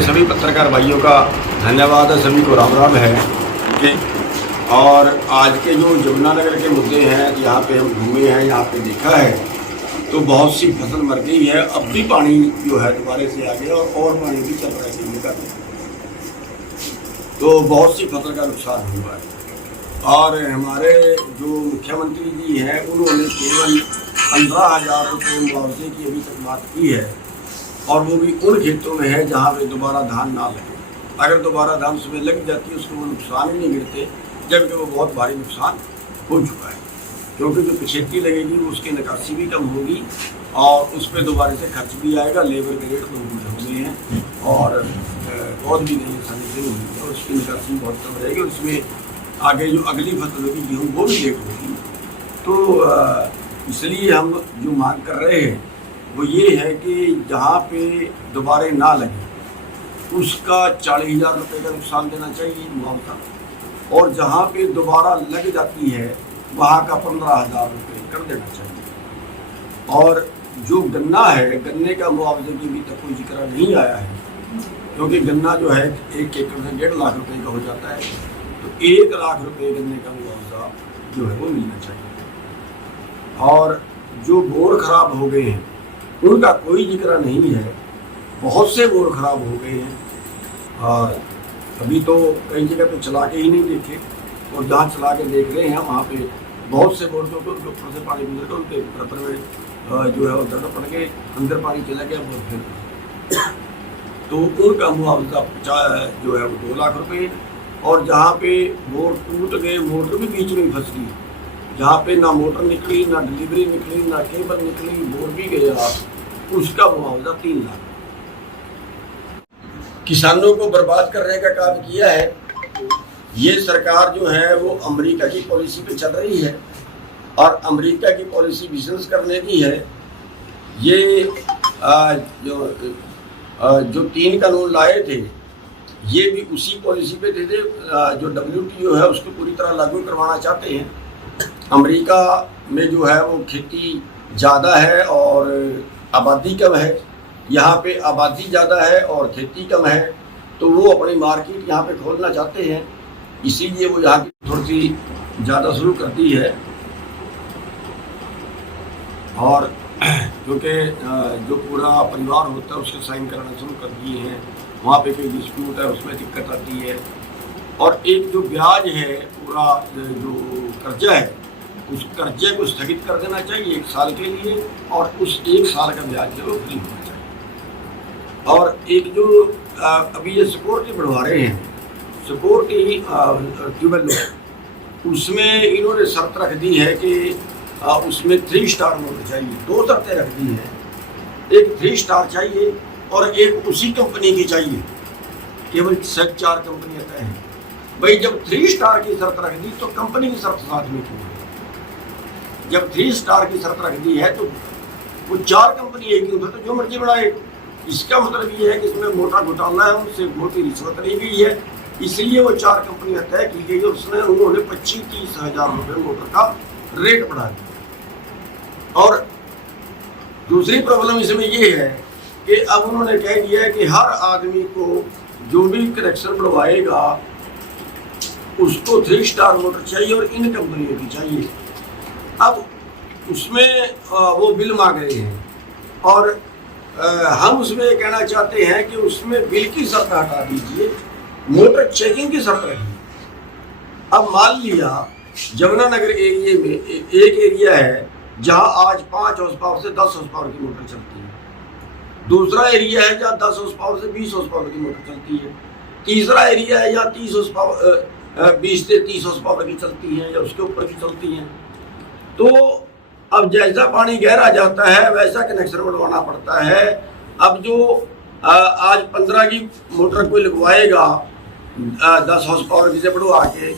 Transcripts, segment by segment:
के सभी पत्रकार भाइयों का धन्यवाद है, सभी को राम राम है कि और आज के जो जमुनानगर के मुद्दे हैं, यहाँ पे हम घूमे हैं, यहाँ पे देखा है तो बहुत सी फसल मर गई है। अब भी पानी जो है दोबारा से आ गया और पानी भी चल रहा है गिरने का, तो बहुत सी फसल का नुकसान हुआ है। और हमारे जो मुख्यमंत्री जी हैं उन्होंने केवल 15,000 रुपये मुआवजे की अभी तक बात की है, और वो भी उन खेतों में है जहाँ पे दोबारा धान ना लगे। अगर दोबारा धान उसमें लग जाती है उसको वो नुकसान ही नहीं गिरते, जबकि वो बहुत भारी नुकसान हो चुका है, क्योंकि जो पिछेती लगेगी उसकी निकासी भी कम होगी और उस पर दोबारा से खर्च भी आएगा। लेबर के रेट बहुत हो गए हैं और बहुत भी नहीं आसानी से नहीं होगी और उसकी निकासी बहुत कम रहेगी। उसमें आगे जो अगली फसल होगी गेहूँ वो भी लेट होगी। तो इसलिए हम जो मांग कर रहे हैं वो ये है कि जहाँ पे दोबारा ना लगे उसका 40,000 रुपये का नुकसान देना चाहिए मुआवजा, और जहाँ पे दोबारा लग जाती है वहाँ का 15,000 रुपये कर देना चाहिए। और जो गन्ना है, गन्ने का मुआवजे की अभी तक कोई जिक्र नहीं आया है, क्योंकि गन्ना जो है 1 एकड़ से 1.5 लाख रुपये का हो जाता है, तो 1 लाख रुपये गन्ने का मुआवजा जो है वो मिलना चाहिए। और जो बोर खराब हो गए हैं उनका कोई जिक्र नहीं है, बहुत से बोर खराब हो गए हैं और अभी तो कई जगह पे चला के ही नहीं देखे, और जहाँ चला के देख रहे हैं वहाँ पे बहुत से बोर जो ऊपर से पानी गुजर कर उनके बराबर में जो है वो दर्द पड़ के अंदर पानी चला गया बोर फिर, तो उनका मुआवजा जो है वो 2 लाख रुपये। और जहाँ पे बोर टूट गए, मोटर भी बीच में फंस गई, जहाँ पे ना मोटर निकली, ना डिलीवरी निकली, ना केबल निकली, बोर भी गया, उसका मुआवजा 3 लाख। किसानों को बर्बाद करने का काम किया है। ये सरकार जो है वो अमेरिका की पॉलिसी पे चल रही है और अमेरिका की पॉलिसी बिजनेस करने की है। ये जो 3 कानून लाए थे ये भी उसी पॉलिसी पे थे जो WTO है उसको पूरी तरह लागू करवाना चाहते हैं। अमेरिका में जो है वो खेती ज़्यादा है और आबादी कम है, यहाँ पे आबादी ज़्यादा है और खेती कम है, तो वो अपनी मार्केट यहाँ पे खोलना चाहते हैं, इसीलिए वो यहाँ की थोड़ी सी ज़्यादा शुरू करती है। और क्योंकि जो पूरा परिवार होता है उसके साइन कराना शुरू कर दिए हैं, वहाँ पे कोई डिस्प्यूट है उसमें दिक्कत आती है। और एक जो ब्याज है, पूरा जो कर्जा है, उस कर्जे को स्थगित कर देना चाहिए 1 साल के लिए, और उस 1 साल का ब्याज जो फ्री होना चाहिए। और एक जो अभी ये सिक्योरिटी बढ़वा रहे हैं, सिक्योरिटी ट्यूबवेल, उसमें इन्होंने शर्त रख दी है कि उसमें 3 स्टार मोटर चाहिए। 2 शर्तें रख दी हैं, एक 3 स्टार चाहिए और एक उसी कंपनी की चाहिए। केवल 4 कंपनियाँ तय हैं भाई। जब 3 स्टार की शर्त रख दी तो कंपनी की शर्त साथ में क्यों? जब 3 स्टार की शर्त रख दी है तो वो 4 कंपनी एक ही होता तो जो मर्जी बनाए। इसका मतलब ये है कि इसमें मोटा घोटाला है, उनसे मोटी रिश्वत ली गई है, इसलिए वो 4 कंपनियां तय की गई और उसमें उन्होंने 25-30 हज़ार रुपये मोटर का रेट बढ़ा दिया। और दूसरी प्रॉब्लम इसमें ये है कि अब उन्होंने कह दिया है कि हर आदमी को जो भी कनेक्शन बढ़वाएगा उसको 3 स्टार मोटर चाहिए और इन कंपनियों की चाहिए। अब उसमें वो बिल मांग रहे हैं और हम उसमें कहना चाहते हैं कि उसमें बिल की शर्त हटा दीजिए, मोटर चेकिंग की शर्त रखिए। अब मान लिया जमुनानगर एरिया में एक एरिया है जहां आज 5 हॉर्स पावर से 10 हॉर्स पावर की मोटर चलती है, दूसरा एरिया है जहाँ 10 हॉर्स पावर से 20 हॉर्स पावर की मोटर चलती है, तीसरा एरिया है जहाँ 30 हॉर्स पावर 20 से 30 हॉर्स पावर की चलती है या उसके ऊपर की चलती हैं। तो अब जैसा पानी गहरा जाता है वैसा कनेक्शन बढ़वाना पड़ता है। अब जो आज 15 की मोटर कोई लगवाएगा 10 हॉर्स पावर की से बढ़वा के,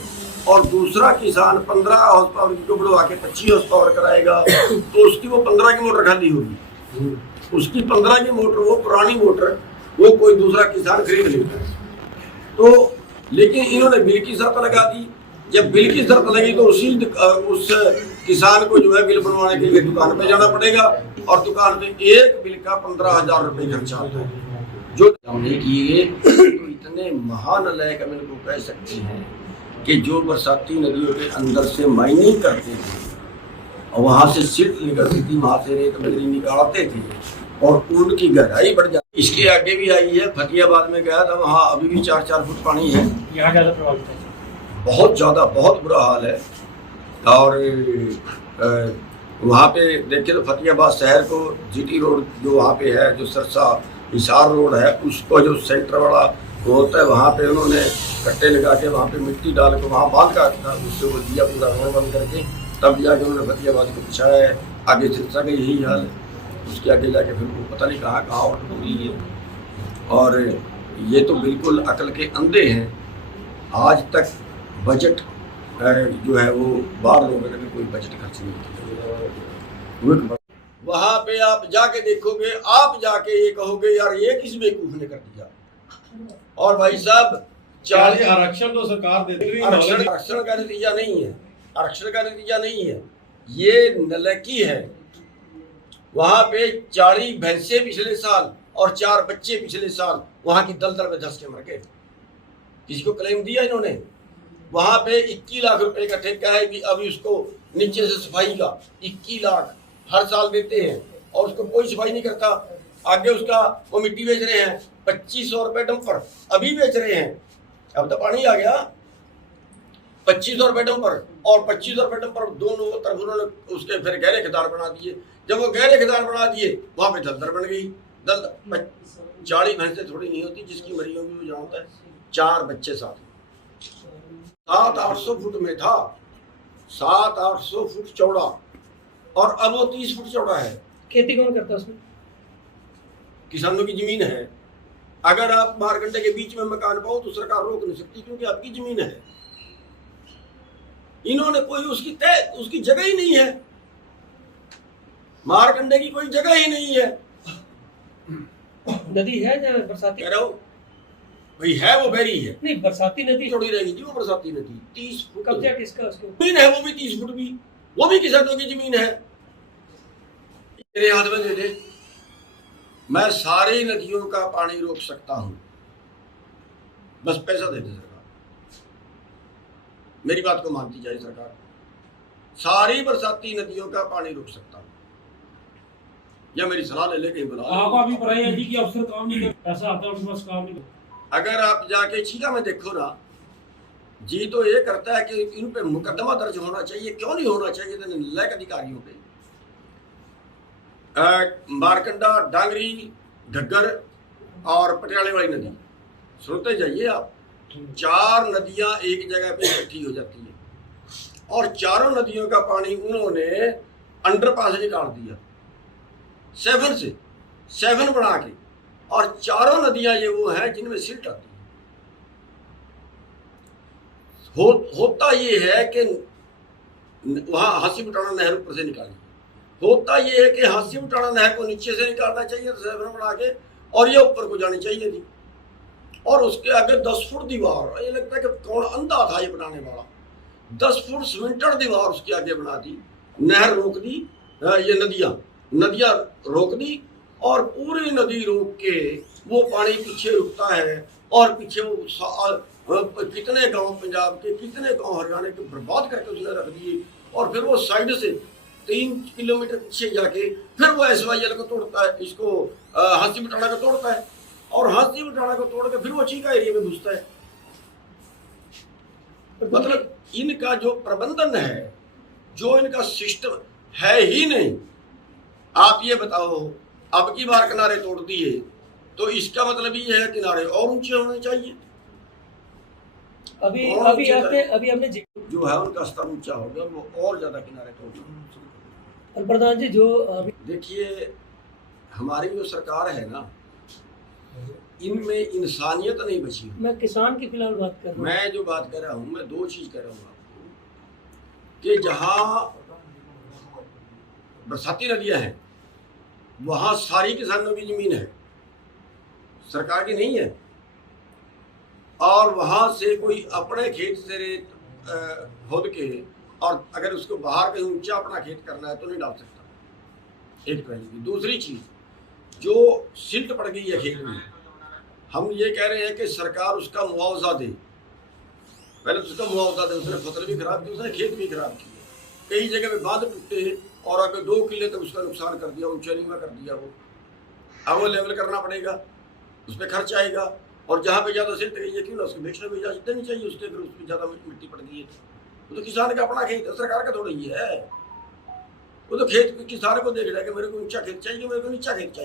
और दूसरा किसान 15 हॉर्स पावर की को बढ़वा के 25 हॉर्स पावर कराएगा, तो उसकी वो 15 की मोटर खाली होगी। उसकी 15 की मोटर, वो पुरानी मोटर, वो कोई दूसरा किसान खरीद लेगा। तो लेकिन इन्होंने बिल की शर्त लगा दी। जब बिल की शर्त लगी तो उस किसान को जो है बिल बनवाने के लिए दुकान पे जाना पड़ेगा, और दुकान पे एक बिल का 15,000 रुपये खर्चा आता है। जो काम नहीं किए तो इतने महानालायक हम इनको कह सकते हैं कि जो बरसाती नदियों के अंदर से माइनिंग करते थे और वहाँ से सिल्ट निकलती थी, वहाँ से रेत बजरी निकालते थे और उनकी गहराई बढ़ जाती। इसके आगे भी आई है, फतेहाबाद में गया था, वहाँ अभी भी 4-4 फुट पानी है। यहाँ ज़्यादा प्रभावित है, बहुत ज़्यादा, बहुत बुरा हाल है। और वहाँ पे देखे तो फतेहाबाद शहर को जीटी रोड जो वहाँ पे है, जो सरसा हिसार रोड है, उसको जो सेंटर वाला होता है, वहाँ पे उन्होंने कट्टे लगा के वहाँ पे मिट्टी डाल के वहाँ बांध का उससे वो दिया पूरा रोड बंद करके, तब जाके उन्होंने फतेहाबाद को बिछाया है। आगे सिरसा का यही हाल है, उसके आगे जाके फिर वो पता नहीं कहाँ कहाँ और पूरी है। और ये तो बिल्कुल अकल के अंधे हैं। आज तक बजट जो है वो बाहर लोगों ने कोई बजट खर्च नहीं किया। वहाँ पे आप जाके देखोगे, आप जाके ये कहोगे यार ये किस बेवकूफ ने कर दिया। और भाई साहब 40 आरक्षण तो सरकार देती है, आरक्षण का नतीजा नहीं है, आरक्षण का नतीजा नहीं है, ये नलकी है। वहाँ पे 40 भैंसे पिछले साल और 4 बच्चे पिछले साल वहाँ की दलदल में धंस के मर गए। किसी को क्लेम दिया इन्होंने। वहाँ पे 21 लाख रुपए का ठेका है कि अभी उसको नीचे से सफाई का 21 लाख हर साल देते हैं और उसको कोई सफाई नहीं करता। आगे उसका वो मिट्टी बेच रहे हैं 2500 रुपए डंपर, अभी बेच रहे हैं। अब तो पानी आ गया, 2500 रुपए डंपर और 2500 रुपए डंपर दोनों तरफ उन्होंने उसके फिर गहरे खदान बना दिए। जब वो गहरे खदान बना दिए वहाँ पे दलदल बन गई। दलदल 40 भैंसे थोड़ी नहीं होती, जिसकी मरी होगी वो जानता है। 4 बच्चे साथ 700-800 फुट में था, 700-800 फुट चौड़ा और अब वो 30 फुट चौड़ा है। खेती कौन करता है उसमें? किसानों की जमीन है। अगर आप मारकंडे के बीच में मकान पाओ तो सरकार रोक नहीं सकती, क्योंकि आपकी जमीन है। इन्होंने कोई उसकी जगह ही नहीं है, मारकंडे की कोई जगह ही नहीं है। नदी है जहाँ बरसाती? कह रहा हूं भाई है, वो बहरी है। नहीं, बरसाती नदी थोड़ी रहेगी जी वो बरसाती नदी। 30 फुट कब्जा किसका उसके? जमीन है, वो भी 30 फुट भी, वो भी किसानों की जमीन है। मेरे हाथ में दे दे, मैं सारी नदियों का पानी रोक सकता हूं, बस पैसा दे दे सरकार। मेरी बात को मानती जाए सरकार, सारी बरसाती नदियों का पानी रोक सकता हूं, या मेरी सलाह ले ले कहीं बुला। आप अभी पढ़ाई है जी कि अफसर काम नहीं कर, पैसा आता है उनके पास, काम नहीं कर। अगर आप जाके चीका में देखो ना जी, तो ये करता है कि इन पे मुकदमा दर्ज होना चाहिए। क्यों नहीं होना चाहिए इतने नालायक अधिकारियों पे? मारकंडा, डांगरी, घग्गर और पटियाले वाली नदी, सुनते जाइए आप, 4 नदियां एक जगह पे इकट्ठी हो जाती है और चारों नदियों का पानी उन्होंने अंडरपास निकाल दिया, 7 से 7 बना के, और चारों नदियां ये वो हैं जिनमें सिल्ट आती है। होता ये है कि वहां हांसी बुटाना नहर ऊपर से निकाली, होता ये है कि हांसी बुटाना नहर को नीचे से निकालना चाहिए 7 बना के, और ये ऊपर को जानी चाहिए थी। और उसके आगे 10 फुट दीवार, ये लगता है कि कौन अंधा था ये बनाने वाला। 10 फुट सीमेंटेड दीवार उसके आगे बना दी, नहर रोक दी, ये नदियां रोक दी, और पूरी नदी रोक के वो पानी पीछे रुकता है, और पीछे वो कितने गांव पंजाब के, कितने गांव हरियाणा के बर्बाद करके उसने रख दिए। और फिर वो साइड से 3 किलोमीटर पीछे जाके फिर वो SYL को तोड़ता है, इसको हांसी बुटाना को तोड़ता है, और हांसी बुटाना को तोड़ के फिर वो चीका एरिया में घुसता है। मतलब इनका जो प्रबंधन है, जो इनका सिस्टम है ही नहीं। आप ये बताओ, अब की बार किनारे तोड़ दिए तो इसका मतलब ये है किनारे और ऊंचे होने चाहिए। अभी हमने जो है उनका स्तर ऊंचा हो गया, वो और ज्यादा किनारे तोड़। और प्रधान जी जो अभी देखिए, हमारी जो सरकार है ना, इनमें इंसानियत नहीं बची। मैं किसान की फिलहाल बात कर रहा हूँ। मैं जो बात कर रहा हूँ, मैं 2 चीज कह रहा हूँ आपको, कि जहाँ बरसाती नदियां हैं वहां सारी किसानों की जमीन है, सरकार की नहीं है, और वहां से कोई अपने खेत से रेत खोद के, और अगर उसको बाहर कहीं ऊंचा अपना खेत करना है तो नहीं डाल सकता। एक पहली। दूसरी चीज, जो सिल्ट पड़ गई है खेत में, हम ये कह रहे हैं कि सरकार उसका मुआवजा दे, पहले तो उसका मुआवजा दे। उसने फसल भी खराब की, उसने खेत भी खराब किए, कई जगह पे बांध टूटे और अगर 2 किले तक उसका नुकसान कर दिया, ऊंचा नीवा कर दिया। वो अब वो लेवल करना पड़ेगा, उस पर खर्च आएगा। और जहाँ पे ज़्यादा सिल्ट गई है, क्यों ना उसको बेचने को इजाजत देनी चाहिए उसके, अगर उस पर ज़्यादा मिट्टी पड़ गई है। वो तो किसान का अपना खेत है, सरकार का थोड़ा ही है। वो तो खेत किसान को देख रहा है कि मेरे को ऊंचा खेत चाहिए, मेरे को नीचा खेत चाहिए।